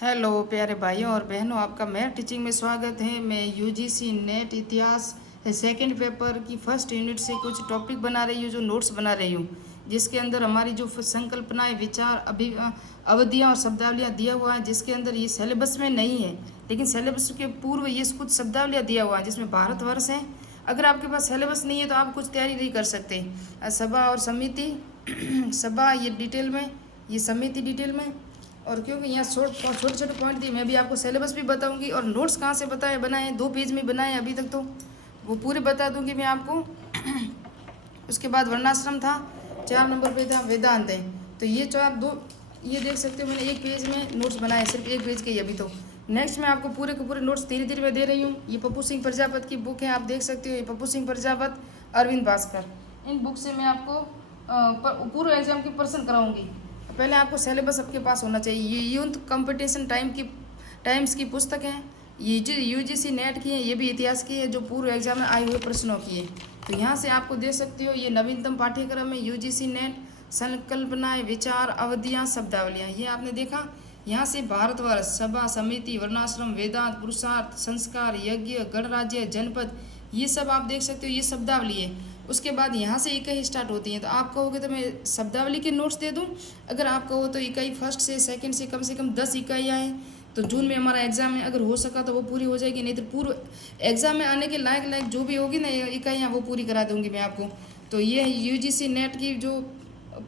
Hello प्यारे भाइयों और बहनों, आपका मैथ टीचिंग में स्वागत है। मैं यूजीसी नेट इतिहास सेकंड पेपर की फर्स्ट यूनिट से कुछ टॉपिक बना रही हूँ, जो नोट्स बना रही हूँ, जिसके अंदर हमारी जो संकल्पनाएं, विचार, अवधियाँ और शब्दावलियाँ दिया हुआ है, जिसके अंदर ये सिलेबस में नहीं है, लेकिन सिलेबस के पूर्व ये कुछ शब्दावलियाँ दिया हुआ है, जिसमें भारतवर्ष है। अगर आपके पास सिलेबस नहीं है तो आप कुछ तैयारी नहीं कर सकते। सभा और समिति सभा ये डिटेल में, ये समिति डिटेल में, और क्योंकि यहाँ छोटे छोटे पॉइंट दिए, मैं भी आपको सिलेबस भी बताऊंगी और नोट्स कहाँ से बनाए 2 पेज में बनाए अभी तक, तो वो पूरे बता दूंगी मैं आपको। उसके बाद वर्णाश्रम था, 4 नंबर पे था वेदांत है। तो ये ये देख सकते हो, मैंने 1 पेज में नोट्स बनाए, सिर्फ 1 पेज के ही अभी। तो नेक्स्ट मैं आपको पूरे के पूरे नोट्स धीरे धीरे मैं दे रही हूँ। ये पप्पू सिंह प्रजापत की बुक है, आप देख सकते हो। ये पप्पू सिंह प्रजापत, अरविंद भास्कर, इन बुक से मैं आपको पूरे एग्जाम की प्रश्न कराऊंगी। पहले आपको सिलेबस आपके पास होना चाहिए। ये यूथ कंपटीशन टाइम्स की पुस्तक है। ये जो यूजीसी नेट की है, ये भी इतिहास की है, जो पूर्व एग्जाम में आए हुए प्रश्नों की है। तो यहाँ से आपको दे सकते हो, ये नवीनतम पाठ्यक्रम है यूजीसी नेट, संकल्पनाएं, विचार, अवधियाँ, शब्दावलियाँ। ये आपने देखा। यहाँ से भारतवर्ष, सभा, समिति, वर्णाश्रम, वेदांत, पुरुषार्थ, संस्कार, यज्ञ, गणराज्य, जनपद, ये सब आप देख सकते हो, ये शब्दावली है। उसके बाद यहाँ से इकाई स्टार्ट होती हैं। तो आप कहोगे तो मैं शब्दावली के नोट्स दे दूँ, अगर आप कहो तो इकाई फर्स्ट से सेकंड से कम 10 इकाइयाँ हैं। तो जून में हमारा एग्ज़ाम है, अगर हो सका तो वो पूरी हो जाएगी, नहीं तो पूर्व एग्ज़ाम में आने के लायक जो भी होगी ना इकाइयाँ, वो पूरी करा दूँगी मैं आपको। तो ये है यूजीसी नेट की जो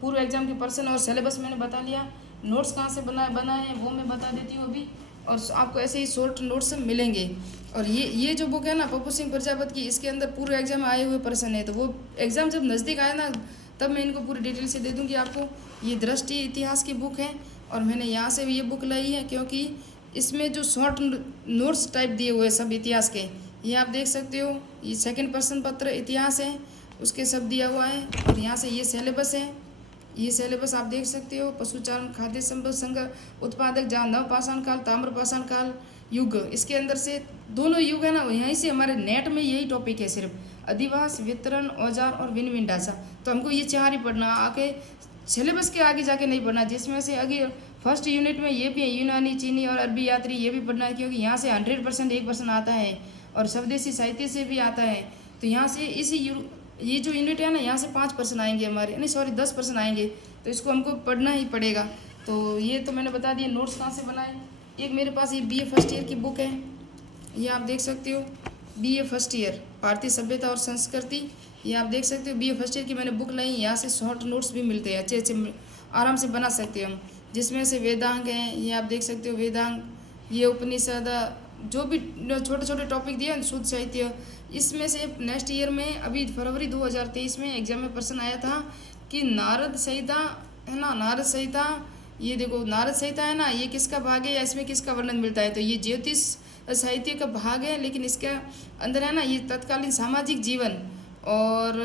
पूर्व एग्ज़ाम की पर्सन, और सिलेबस मैंने बता लिया। नोट्स कहाँ से बनाए हैं वो मैं बता देती हूँ अभी, और आपको ऐसे ही शॉर्ट नोट्स मिलेंगे। और ये जो बुक है ना पप्पू सिंह प्रजापत की, इसके अंदर पूरे एग्जाम में आए हुए प्रश्न है। तो वो एग्ज़ाम जब नज़दीक आए ना, तब मैं इनको पूरी डिटेल से दे दूँगी आपको। ये दृष्टि इतिहास की बुक है, और मैंने यहाँ से भी ये बुक लाई है, क्योंकि इसमें जो शॉर्ट नोट्स टाइप दिए हुए सब इतिहास के, ये आप देख सकते हो। ये सेकंड प्रश्न पत्र इतिहास है, उसके सब दिया हुआ है। और यहाँ से ये सिलेबस है, ये सिलेबस आप देख सकते हो। पशुचारण, खाद्य संपद संग्रह, उत्पादक, जहाँ नवपाषाण काल, ताम्रपाषाण काल, युग, इसके अंदर से दोनों युग है ना, यहीं से हमारे नेट में यही टॉपिक है सिर्फ। अधिवास, वितरण, औजार और विनिमय ढांचा। तो हमको ये 4 ही पढ़ना, आगे सिलेबस के आगे जाके नहीं पढ़ना, जिसमें से आगे फर्स्ट यूनिट में ये भी है, यूनानी, चीनी और अरबी यात्री, ये भी पढ़ना है, क्योंकि यहाँ से 100% 1% आता है, और स्वदेशी साहित्य से भी आता है। तो यहाँ से ये जो यूनिट है ना, यहाँ से 5% आएंगे हमारे, नहीं सॉरी 10% आएंगे। तो इसको हमको पढ़ना ही पड़ेगा। तो ये तो मैंने बता दिया नोट्स कहाँ से बनाए। एक मेरे पास ये बीए फर्स्ट ईयर की बुक है, ये आप देख सकते हो। बीए फर्स्ट ईयर भारतीय सभ्यता और संस्कृति, ये आप देख सकते हो। बीए फर्स्ट ईयर की मैंने बुक लाई। यहाँ से शॉर्ट नोट्स भी मिलते हैं, अच्छे अच्छे आराम से बना सकते हो हम, जिसमें से वेदांग हैं, ये आप देख सकते हो वेदांग, ये उपनिषद, जो भी छोटे छोटे टॉपिक दिए हैं, शुद्ध साहित्य। इसमें से नेक्स्ट ईयर में अभी फरवरी 2023 में एग्जाम में प्रश्न आया था कि नारद संहिता है ना, नारद संहिता, ये देखो नारद संहिता है ना, ये किसका भाग है या इसमें किसका वर्णन मिलता है। तो ये ज्योतिष साहित्य का भाग है, लेकिन इसके अंदर है ना, ये तत्कालीन सामाजिक जीवन और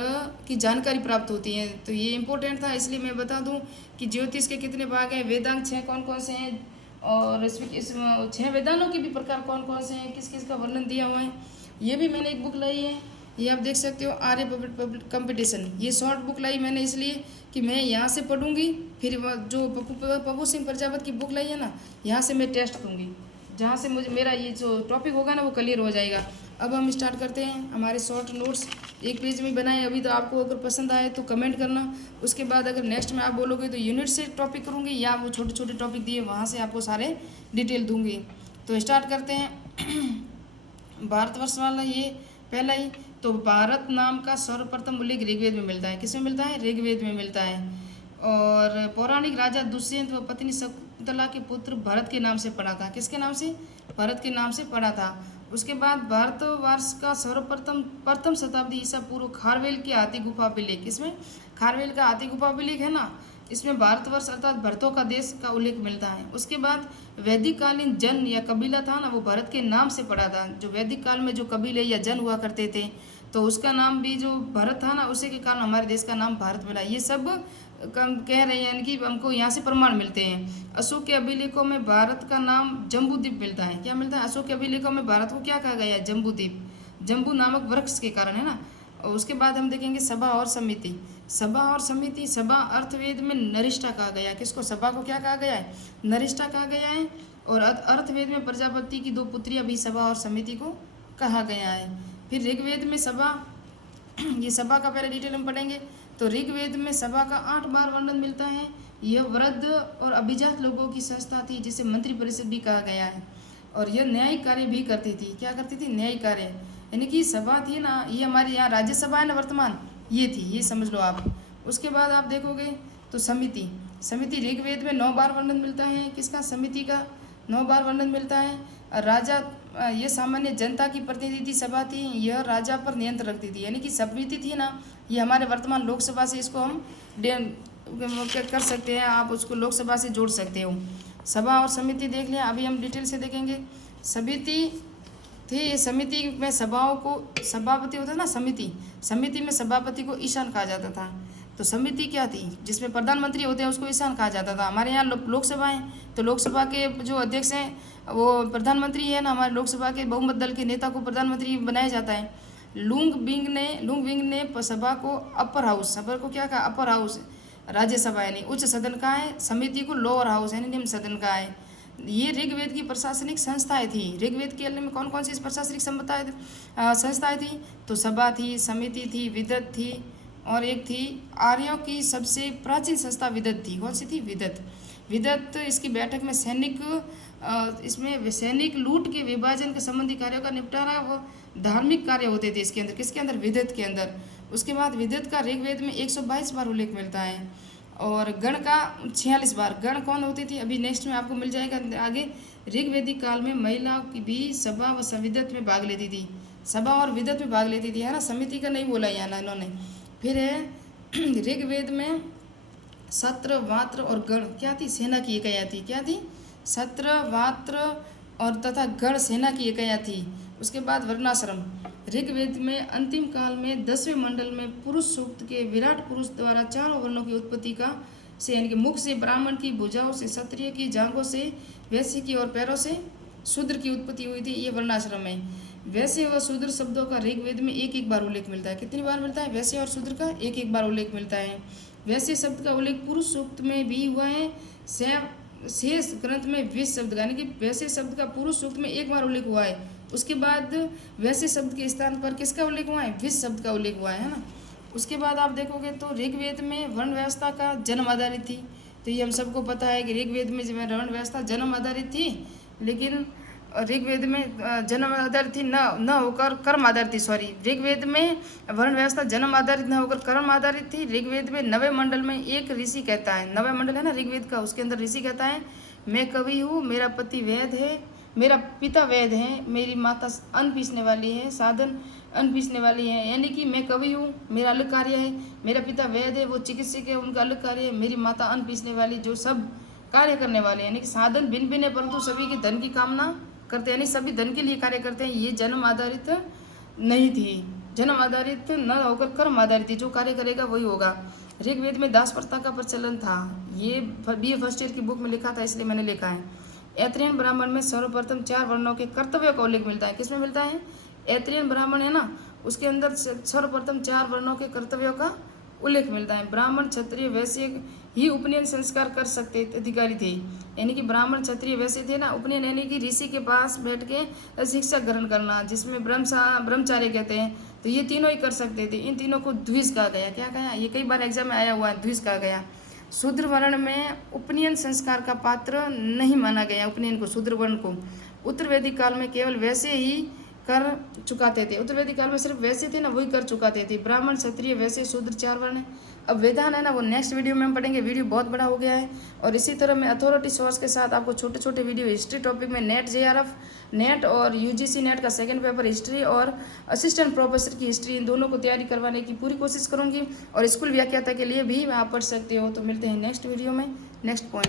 की जानकारी प्राप्त होती है। तो ये इम्पोर्टेंट था, इसलिए मैं बता दूं कि ज्योतिष के कितने भाग हैं, वेदांग 6 कौन कौन से हैं, और इसमें 6 वेदांतों के भी प्रकार कौन कौन से हैं, किस किस का वर्णन दिया हुआ है। ये भी मैंने एक बुक लाई है, ये आप देख सकते हो, आर्य कंपटीशन। ये शॉर्ट बुक लाई मैंने इसलिए कि मैं यहाँ से पढ़ूंगी, फिर जो पप्पू सिंह प्रजापत की बुक लाई है ना, यहाँ से मैं टेस्ट दूंगी, जहाँ से मुझे मेरा ये जो टॉपिक होगा ना वो क्लियर हो जाएगा। अब हम स्टार्ट करते हैं हमारे शॉर्ट नोट्स। 1 पेज में बनाए अभी। तो आपको अगर पसंद आए तो कमेंट करना। उसके बाद अगर नेक्स्ट में आप बोलोगे तो यूनिट से टॉपिक करूँगी, या वो छोटे छोटे टॉपिक दिए वहाँ से आपको सारे डिटेल दूँगी। तो स्टार्ट करते हैं। भारतवर्ष वाला ये पहला ही। तो भारत नाम का सर्वप्रथम उल्लेख ऋग्वेद में मिलता है। किसमें मिलता है? ऋग्वेद में मिलता है। और पौराणिक राजा दुष्यंत व पत्नी शकुंतला के पुत्र भरत के नाम से पड़ा था। किसके नाम से? भरत के नाम से पड़ा था। उसके बाद भारतवर्ष का सर्वप्रथम प्रथम शताब्दी ईसा पूर्व खारवेल की हाथी गुफा अभिलेख। इसमें खारवेल का हाथी गुफा अभिलेख है ना, इसमें भारतवर्ष अर्थात भरतों का देश का उल्लेख मिलता है। उसके बाद वैदिक कालीन जन या कबीला था ना, वो भरत के नाम से पड़ा था। जो वैदिक काल में जो कबीले या जन हुआ करते थे, तो उसका नाम भी जो भरत था ना, उसी के कारण हमारे देश का नाम भारत मिला। ये सब कह रहे हैं, यानी कि हमको यहाँ से प्रमाण मिलते हैं। अशोक के अभिलेखों में भारत का नाम जम्बूद्वीप मिलता है। क्या मिलता है? अशोक के अभिलेखों में भारत को क्या कहा गया है? जम्बूद्वीप, जम्बू नामक वृक्ष के कारण है ना। और उसके बाद हम देखेंगे सभा और समिति। सभा और समिति, सभा अर्थवेद में नरिष्ठा कहा गया है। किसको? सभा को क्या कहा गया है? नरिष्ठा कहा गया है। और अर्थवेद में प्रजापति की 2 पुत्रियां भी सभा और समिति को कहा गया है। फिर ऋग्वेद में सभा, ये सभा का पहले डिटेल हम पढ़ेंगे। तो ऋग्वेद में सभा का 8 बार वर्णन मिलता है। यह वृद्ध और अभिजात लोगों की संस्था थी जिसे मंत्री परिषद भी कहा गया है। और यह न्यायिक कार्य भी करती थी। क्या करती थी? न्यायिक कार्य। यानी कि सभा थी ना, ये हमारे यहाँ राज्यसभा है ना वर्तमान, ये थी, ये समझ लो आप। उसके बाद आप देखोगे तो समिति, समिति ऋग्वेद में 9 बार वर्णन मिलता है। किसका? समिति का 9 बार वर्णन मिलता है। राजा, ये सामान्य जनता की प्रतिनिधि सभा थी, यह राजा पर नियंत्रण रखती थी। यानी कि समिति थी ना, ये हमारे वर्तमान लोकसभा से इसको हम कर सकते हैं, आप उसको लोकसभा से जोड़ सकते हो। सभा और समिति देख लें, अभी हम डिटेल से देखेंगे। समिति थी, ये समिति में सभाओं को सभापति होता है ना, समिति में सभापति को ईशान कहा जाता था। तो समिति क्या थी? जिसमें प्रधानमंत्री होते हैं उसको ईशान कहा जाता था। हमारे यहाँ लोकसभा है, तो लोकसभा के जो अध्यक्ष हैं वो प्रधानमंत्री है ना, हमारे लोकसभा के बहुमत दल के नेता को प्रधानमंत्री बनाया जाता है। लुंग विंग ने सभा को अपर हाउस, सभा को क्या कहा? अपर हाउस, राज्यसभा यानी उच्च सदन का है। समिति को लोअर हाउस यानी निम्न सदन का है। ये ऋग्वेद की प्रशासनिक संस्थाएं थी। ऋग्वेद के में कौन कौन सी प्रशासनिक संस्थाएं थी? तो सभा थी, समिति थी, विदत थी, और एक थी आर्यों की सबसे प्राचीन संस्था विदत थी। कौन सी थी? विदत। इसकी बैठक में सैनिक लूट के विभाजन के संबंधी कार्यों का निपटारा व धार्मिक कार्य होते थे इसके अंदर। किसके अंदर? विदत के अंदर। उसके बाद विदत का ऋग्वेद में 122 बार उल्लेख मिलता है और गण का 46 बार। गण कौन होती थी? अभी नेक्स्ट में आपको मिल जाएगा आगे। ऋग्वेदिक काल में महिलाओं की भी सभा व संविदत में भाग लेती थी, सभा और विदत में भाग लेती थी, है ना। समिति का नहीं बोला यहाँ ना इन्होंने। फिर है ऋग्वेद में सत्र, वात्र और गण क्या थी? सेना की इकाइयाँ थी। क्या थी? सत्र, वात्र और तथा गण सेना की इकाइयाँ थी। उसके बाद वर्णाश्रम। ऋग्वेद में अंतिम काल में 10वें मंडल में पुरुष सूक्त के विराट पुरुष द्वारा 4 वर्णों की उत्पत्ति का से, यानी कि मुख से ब्राह्मण की, भुजाओं से क्षत्रिय की, जांघों से वैश्य की और पैरों से शूद्र की उत्पत्ति हुई थी। ये वर्णाश्रम है। वैश्य व शूद्र शब्दों का ऋग्वेद में 1-1 बार उल्लेख मिलता है। कितनी बार मिलता है? वैश्य और शूद्र का 1-1 बार उल्लेख मिलता है। वैश्य शब्द का उल्लेख पुरुष सूक्त में भी हुआ है। शेष ग्रंथ में विष शब्द का, यानी कि वैश्य शब्द का पुरुष सूक्त में 1 बार उल्लेख हुआ है। उसके बाद वैश्य शब्द के स्थान पर किसका उल्लेख हुआ है? विष शब्द का उल्लेख हुआ है ना। उसके बाद आप देखोगे तो ऋग्वेद में वर्ण व्यवस्था का जन्म आधारित थी। तो ये हम सबको पता है कि ऋग्वेद में वर्ण व्यवस्था जन्म आधारित थी, लेकिन ऋग्वेद में जन्म आधारित थी न होकर कर्म आधारित थी। सॉरी, ऋग्वेद में वर्ण व्यवस्था जन्म आधारित न होकर कर्म आधारित थी। ऋग्वेद में 9वें मंडल में एक ऋषि कहता है, 9वां मंडल है ना ऋग्वेद का, उसके अंदर ऋषि कहता है मैं कवि हूँ, मेरा पति वैद्य है, मेरा पिता वैद्य है, मेरी माता अन्न पीसने वाली है, साधन अन्न पीसने वाली है। यानी कि मैं कवि हूँ, मेरा अलग कार्य है, मेरा पिता वैद्य है, वो चिकित्सक है, उनका अलग कार्य है, मेरी माता अन्न पीसने वाली, जो सब कार्य करने वाले हैं। यानी कि साधन भिन्न भिन्न है, परंतु सभी की धन की कामना करते हैं, यानी सभी धन के लिए कार्य करते हैं। ये जन्म आधारित नहीं थी, जन्म आधारित न होकर कर्म आधारित थी। जो कार्य करेगा वही होगा। ऋग्वेद में दास प्रथा का प्रचलन था। ये BA फर्स्ट ईयर की बुक में लिखा था, इसलिए मैंने लिखा है। ऐत्रेयन ब्राह्मण में सर्वप्रथम 4 वर्णों के कर्तव्यों का उल्लेख मिलता है। किसमें मिलता है? ऐत्रेयन ब्राह्मण है ना, उसके अंदर सर्वप्रथम 4 वर्णों के कर्तव्यों का उल्लेख मिलता है। ब्राह्मण, क्षत्रिय, वैश्य ही उपनयन संस्कार कर सकते अधिकारी थे। यानी कि ब्राह्मण, क्षत्रिय, वैश्य थे ना, उपनयन यानी कि ऋषि के पास बैठ के शिक्षा ग्रहण करना, जिसमें ब्रह्मचार्य कहते हैं। तो ये तीनों ही कर सकते थे। इन तीनों को द्विज कहा गया। क्या कहा? ये कई बार एग्जाम में आया हुआ है, द्विज कहा गया। शूद्र वर्ण में उपनयन संस्कार का पात्र नहीं माना गया। उपनयन को, शूद्र वर्ण को उत्तर वैदिक काल में केवल वैसे ही कर चुकाते थे। उत्तर वैदिक काल में सिर्फ वैसे थे ना, वही कर चुकाते थे। ब्राह्मण, क्षत्रिय, वैश्य, शूद्र 4 वर्ण है। अब वेदान है ना, वो नेक्स्ट वीडियो में हम पढ़ेंगे। वीडियो बहुत बड़ा हो गया है। और इसी तरह मैं अथॉरिटी सोर्स के साथ आपको छोटे छोटे वीडियो हिस्ट्री टॉपिक में नेट JRF नेट और UGC नेट का 2nd पेपर हिस्ट्री और असिस्टेंट प्रोफेसर की हिस्ट्री, इन दोनों को तैयारी करवाने की पूरी कोशिश करूँगी। और स्कूल व्याख्याता के लिए भी आप पढ़ सकते हो। तो मिलते हैं नेक्स्ट वीडियो में, नेक्स्ट पॉइंट।